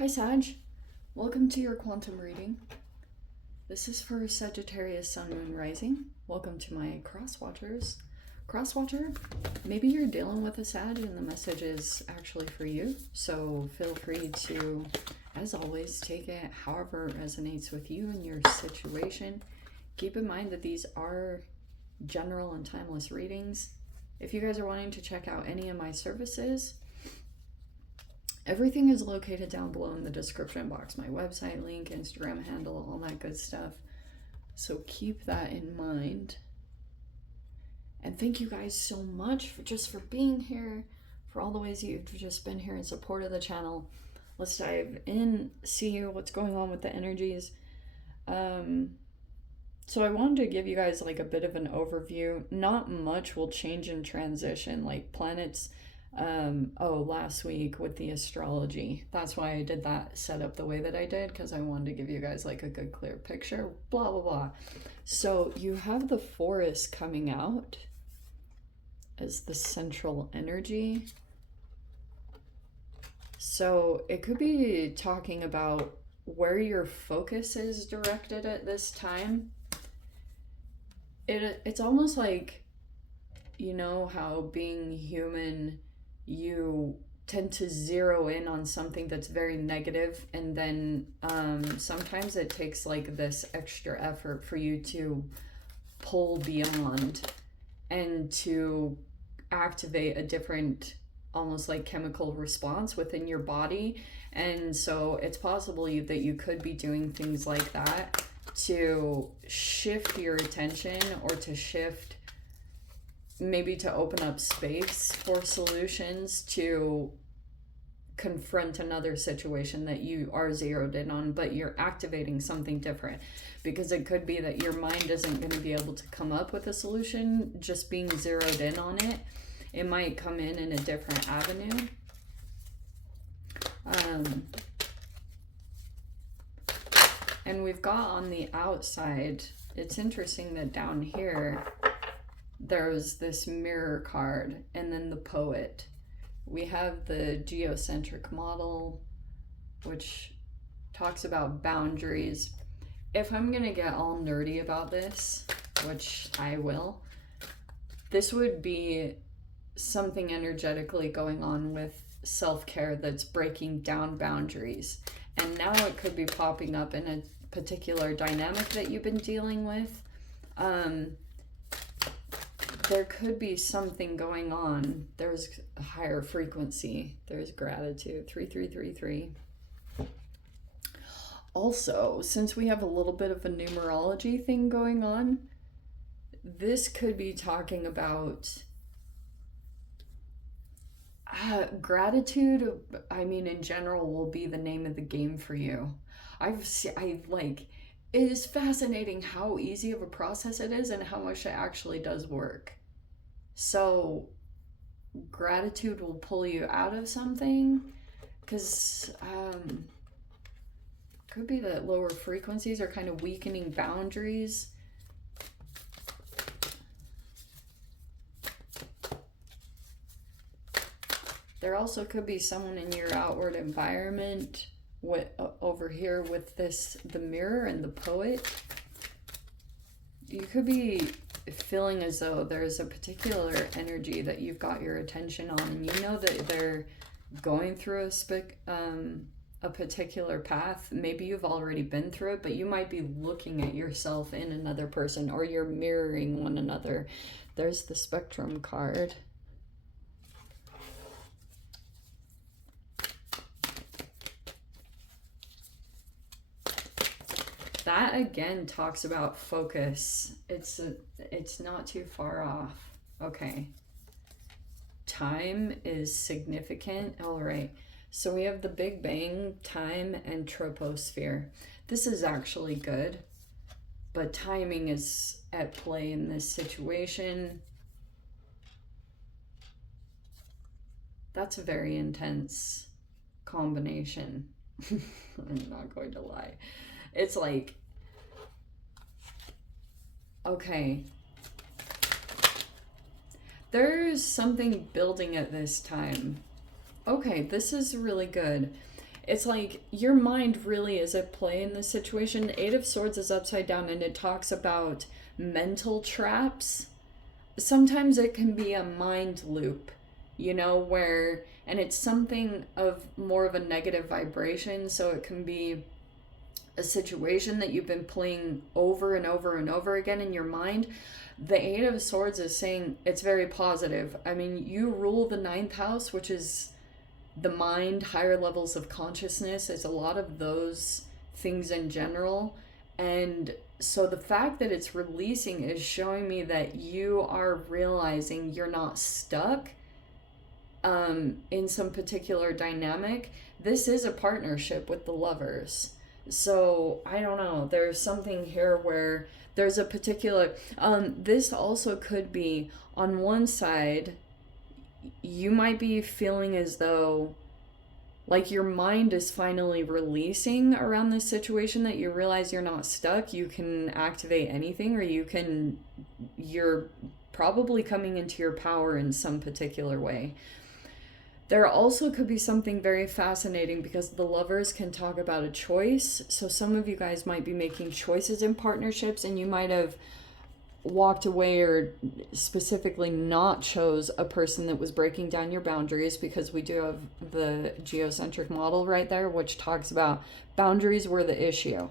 Hi Sag, welcome to your quantum reading. This is for Sagittarius Sun Moon Rising. Welcome to my crosswatchers. Crosswatcher, maybe you're dealing with a Sag and the message is actually for you. So feel free to, as always, take it however it resonates with you and your situation. Keep in mind that these are general and timeless readings. If you guys are wanting to check out any of my services, everything is located down below in the description box. My website link, Instagram handle, all that good stuff. So keep that in mind. And thank you guys so much for being here, for all the ways you've just been here in support of the channel. Let's dive in, see what's going on with the energies. So I wanted to give you guys like a bit of an overview. Not much will change in transition, like planets. Last week with the astrology, that's why I did that setup the way that I did, because I wanted to give you guys like a good clear picture, blah blah blah. So you have the forest coming out as the central energy, so it could be talking about where your focus is directed at this time. It's almost like, you know how being human, you tend to zero in on something that's very negative, and then sometimes it takes like this extra effort for you to pull beyond and to activate a different, almost like chemical response within your body. And so it's possible that you could be doing things like that to shift your attention, or to shift, maybe to open up space for solutions to confront another situation that you are zeroed in on, but you're activating something different. Because it could be that your mind isn't going to be able to come up with a solution just being zeroed in on it. It might come in a different avenue. And we've got on the outside, it's interesting that down here there's this mirror card, and then the poet. We have the geocentric model, which talks about boundaries. If I'm gonna get all nerdy about this, which I will, this would be something energetically going on with self-care that's breaking down boundaries. And now it could be popping up in a particular dynamic that you've been dealing with. There could be something going on. There's a higher frequency. There's gratitude. 3333. Also, since we have a little bit of a numerology thing going on, this could be talking about gratitude. I mean, in general, will be the name of the game for you. It is fascinating how easy of a process it is and how much it actually does work. So gratitude will pull you out of something, because could be that lower frequencies are kind of weakening boundaries. There also could be someone in your outward environment over here with the mirror and the poet. You could be feeling as though there's a particular energy that you've got your attention on, and you know that they're going through a particular path. Maybe you've already been through it, but you might be looking at yourself in another person, or you're mirroring one another. There's the spectrum card. That again talks about focus. It's not too far off. Okay. Time is significant. All right. So we have the Big Bang, time, and troposphere. This is actually good, but timing is at play in this situation. That's a very intense combination. I'm not going to lie. It's like, okay, there's something building at this time. Okay, this is really good. it's like your mind really is at play in this situation. The Eight of Swords is upside down, and it talks about mental traps. Sometimes it can be a mind loop, you know, where, and it's something of more of a negative vibration, so it can be a situation that you've been playing over and over and over again in your mind. The Eight of Swords is saying it's very positive. I mean, you rule the ninth house, which is the mind, higher levels of consciousness. It's a lot of those things in general. And so the fact that it's releasing is showing me that you are realizing you're not stuck in some particular dynamic. This is a partnership with the Lovers. So I don't know, there's something here where there's a particular, this also could be on one side, you might be feeling as though like your mind is finally releasing around this situation, that you realize you're not stuck, you can activate anything, or you're probably coming into your power in some particular way. There also could be something very fascinating because the Lovers can talk about a choice. So some of you guys might be making choices in partnerships, and you might have walked away or specifically not chose a person that was breaking down your boundaries, because we do have the geocentric model right there, which talks about boundaries were the issue.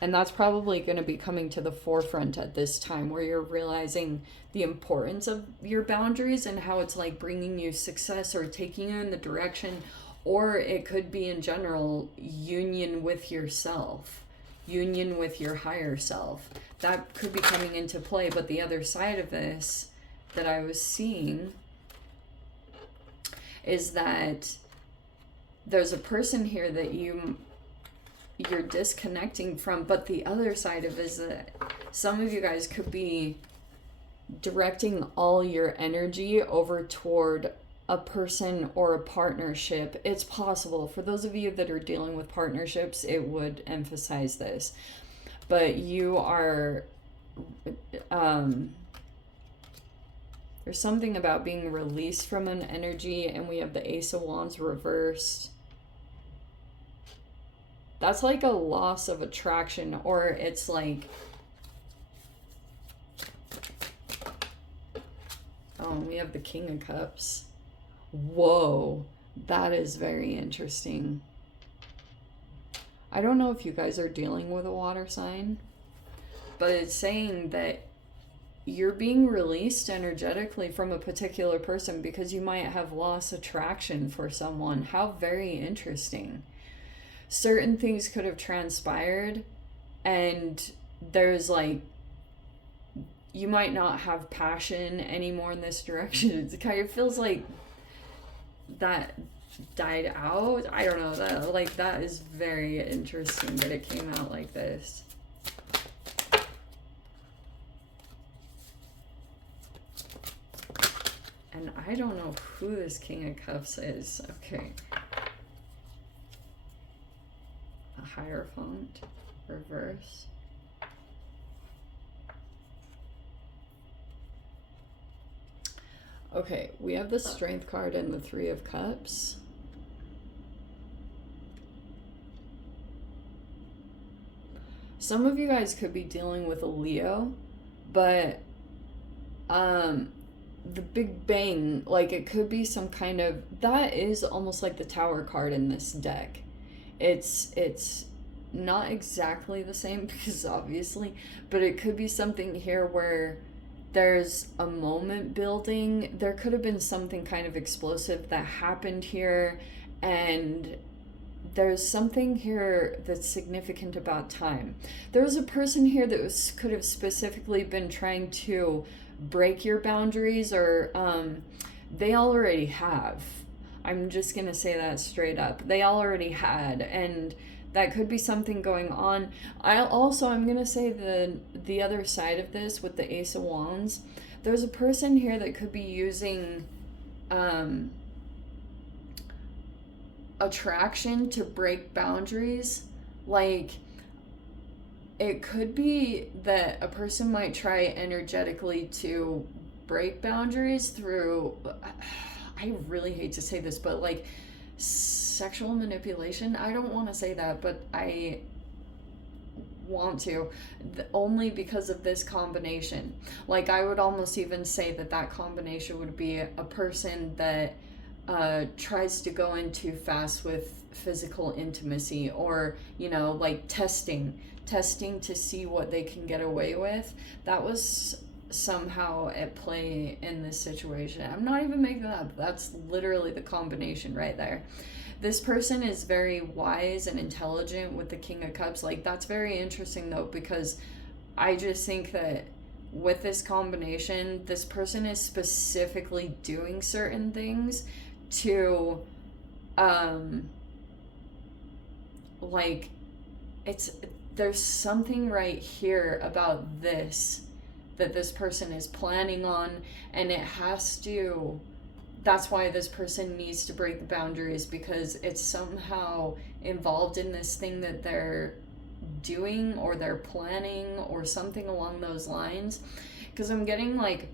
And that's probably going to be coming to the forefront at this time, where you're realizing the importance of your boundaries and how it's like bringing you success or taking you in the direction, or it could be in general union with yourself, union with your higher self. That could be coming into play. But the other side of this that I was seeing is that there's a person here that you're disconnecting from, but the other side of it is that some of you guys could be directing all your energy over toward a person or a partnership. It's possible. For those of you that are dealing with partnerships, it would emphasize this. But you are, there's something about being released from an energy, and we have the Ace of Wands reversed. That's like a loss of attraction, or it's like, oh, we have the King of Cups. Whoa, that is very interesting. I don't know if you guys are dealing with a water sign, but it's saying that you're being released energetically from a particular person because you might have lost attraction for someone. How very interesting. Certain things could have transpired, and there's like, you might not have passion anymore in this direction. It kind of feels like that died out. I don't know, that is very interesting that it came out like this. And I don't know who this King of Cups is. Okay. A Hierophant, reverse. Okay, we have the Strength card and the Three of Cups. Some of you guys could be dealing with a Leo, but the Big Bang, like it could be some kind of, that is almost like the Tower card in this deck. It's not exactly the same because obviously, but it could be something here where there's a moment building. There could have been something kind of explosive that happened here, and there's something here that's significant about time. There was a person here that could have specifically been trying to break your boundaries, or they already have. I'm just gonna say that straight up. They already had, and that could be something going on. I'm gonna say the other side of this with the Ace of Wands. There's a person here that could be using attraction to break boundaries. Like, it could be that a person might try energetically to break boundaries through, I really hate to say this, but like sexual manipulation. I don't want to say that, but I want to, only because of this combination. Like, I would almost even say that that combination would be a person that tries to go in too fast with physical intimacy, or, you know, like testing to see what they can get away with. That was somehow at play in this situation. I'm not even making that up. That's literally the combination right there. This person is very wise and intelligent with the King of Cups. Like, that's very interesting though, because I just think that with this combination, this person is specifically doing certain things to like, there's something right here about this that this person is planning on, and it has to, that's why this person needs to break the boundaries, because it's somehow involved in this thing that they're doing or they're planning or something along those lines. Because I'm getting like,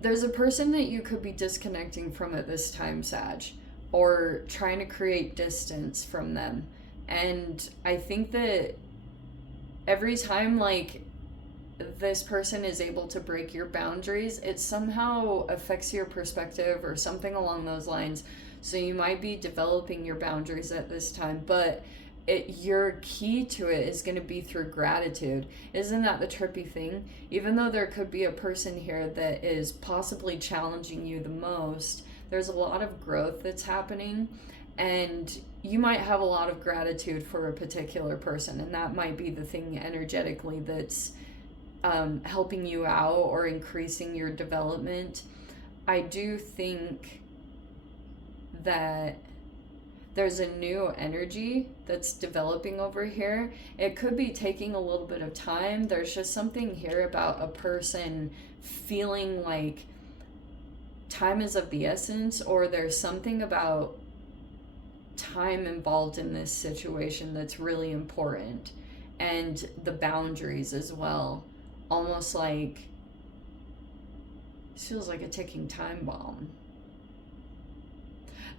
there's a person that you could be disconnecting from at this time, Sag, or trying to create distance from them. And I think that every time like this person is able to break your boundaries, it somehow affects your perspective or something along those lines. So you might be developing your boundaries at this time, but your key to it is going to be through gratitude. Isn't that the trippy thing? Even though there could be a person here that is possibly challenging you the most, there's a lot of growth that's happening, and you might have a lot of gratitude for a particular person, and that might be the thing energetically that's helping you out or increasing your development. I do think that there's a new energy that's developing over here. It could be taking a little bit of time. There's just something here about a person feeling like time is of the essence, or there's something about time involved in this situation that's really important, and the boundaries as well. Almost like, this feels like a ticking time bomb.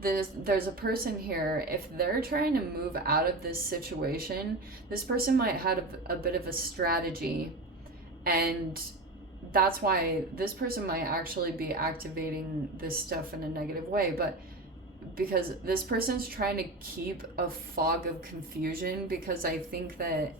There's a person here, if they're trying to move out of this situation, this person might have a bit of a strategy, and that's why this person might actually be activating this stuff in a negative way. But because this person's trying to keep a fog of confusion, because I think that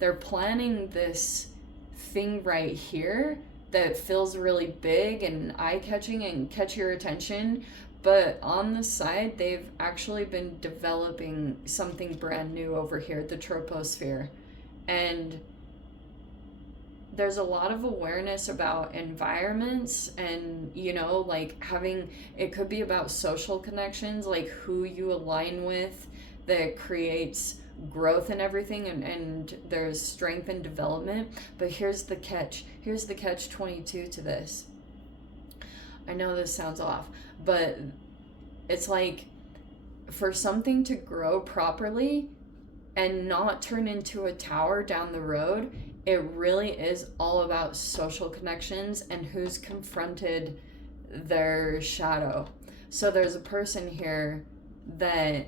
they're planning this thing right here that feels really big and eye-catching and catch your attention, but on the side they've actually been developing something brand new over here, the troposphere. And there's a lot of awareness about environments, and, you know, like having, it could be about social connections, like who you align with, that creates growth and everything, and there's strength and development. But here's the catch 22 to this. I know this sounds off, but it's like, for something to grow properly and not turn into a tower down the road, it really is all about social connections and who's confronted their shadow. So there's a person here that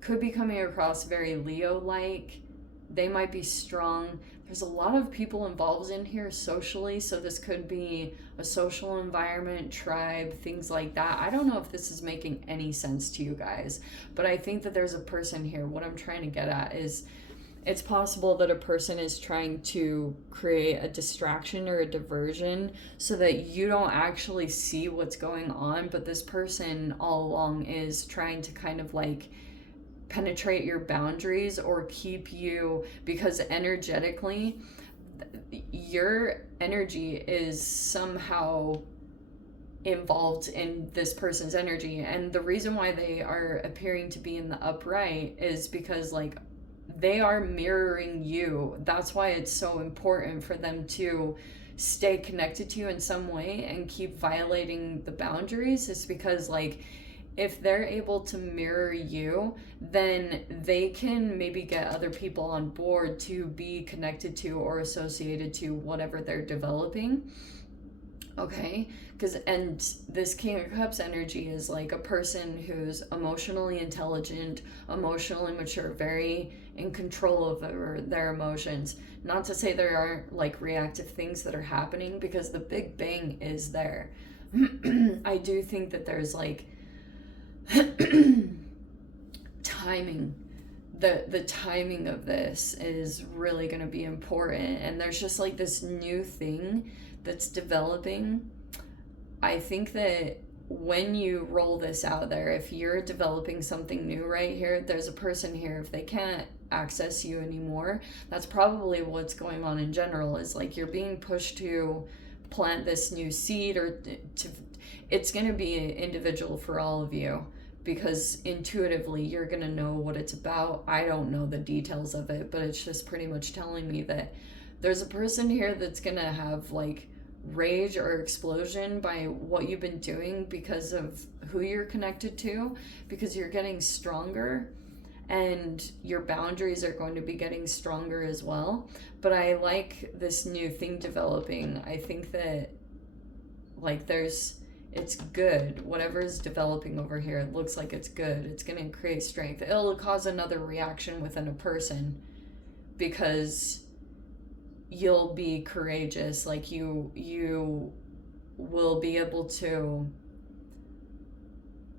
could be coming across very Leo-like. They might be strong. There's a lot of people involved in here socially, so this could be a social environment, tribe, things like that. I don't know if this is making any sense to you guys, but I think that there's a person here. What I'm trying to get at is, it's possible that a person is trying to create a distraction or a diversion so that you don't actually see what's going on, but this person all along is trying to kind of like penetrate your boundaries or keep you, because energetically your energy is somehow involved in this person's energy. And the reason why they are appearing to be in the upright is because like they are mirroring you. That's why it's so important for them to stay connected to you in some way and keep violating the boundaries. Is because like, if they're able to mirror you, then they can maybe get other people on board to be connected to or associated to whatever they're developing. Okay, because and this King of Cups energy is like a person who's emotionally intelligent, emotionally mature, very in control of their emotions. Not to say there aren't like reactive things that are happening, because the Big Bang is there. I do think that there's like timing. The timing of this is really going to be important, and there's just like this new thing that's developing. I think that when you roll this out there, if you're developing something new right here, there's a person here, if they can't access you anymore, that's probably what's going on in general, is like you're being pushed to plant this new seed, or to, it's going to be individual for all of you, because intuitively you're going to know what it's about. I don't know the details of it, but it's just pretty much telling me that there's a person here that's going to have like rage or explosion by what you've been doing because of who you're connected to, because you're getting stronger and your boundaries are going to be getting stronger as well. But I like this new thing developing. I think that like it's good. Whatever is developing over here, it looks like it's good. It's going to create strength. It'll cause another reaction within a person, because you'll be courageous. Like you will be able to,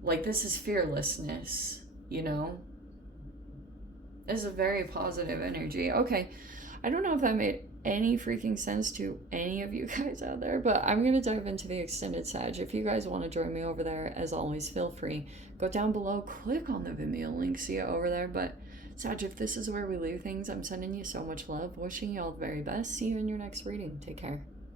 like, this is fearlessness, you know? It's a very positive energy. Okay, I don't know if that made any freaking sense to any of you guys out there, but I'm going to dive into the extended Sag. If you guys want to join me over there, as always, feel free. Go down below, click on the Vimeo link, see it over there. But Sag, if this is where we leave things, I'm sending you so much love, wishing you all the very best. See you in your next reading. Take care.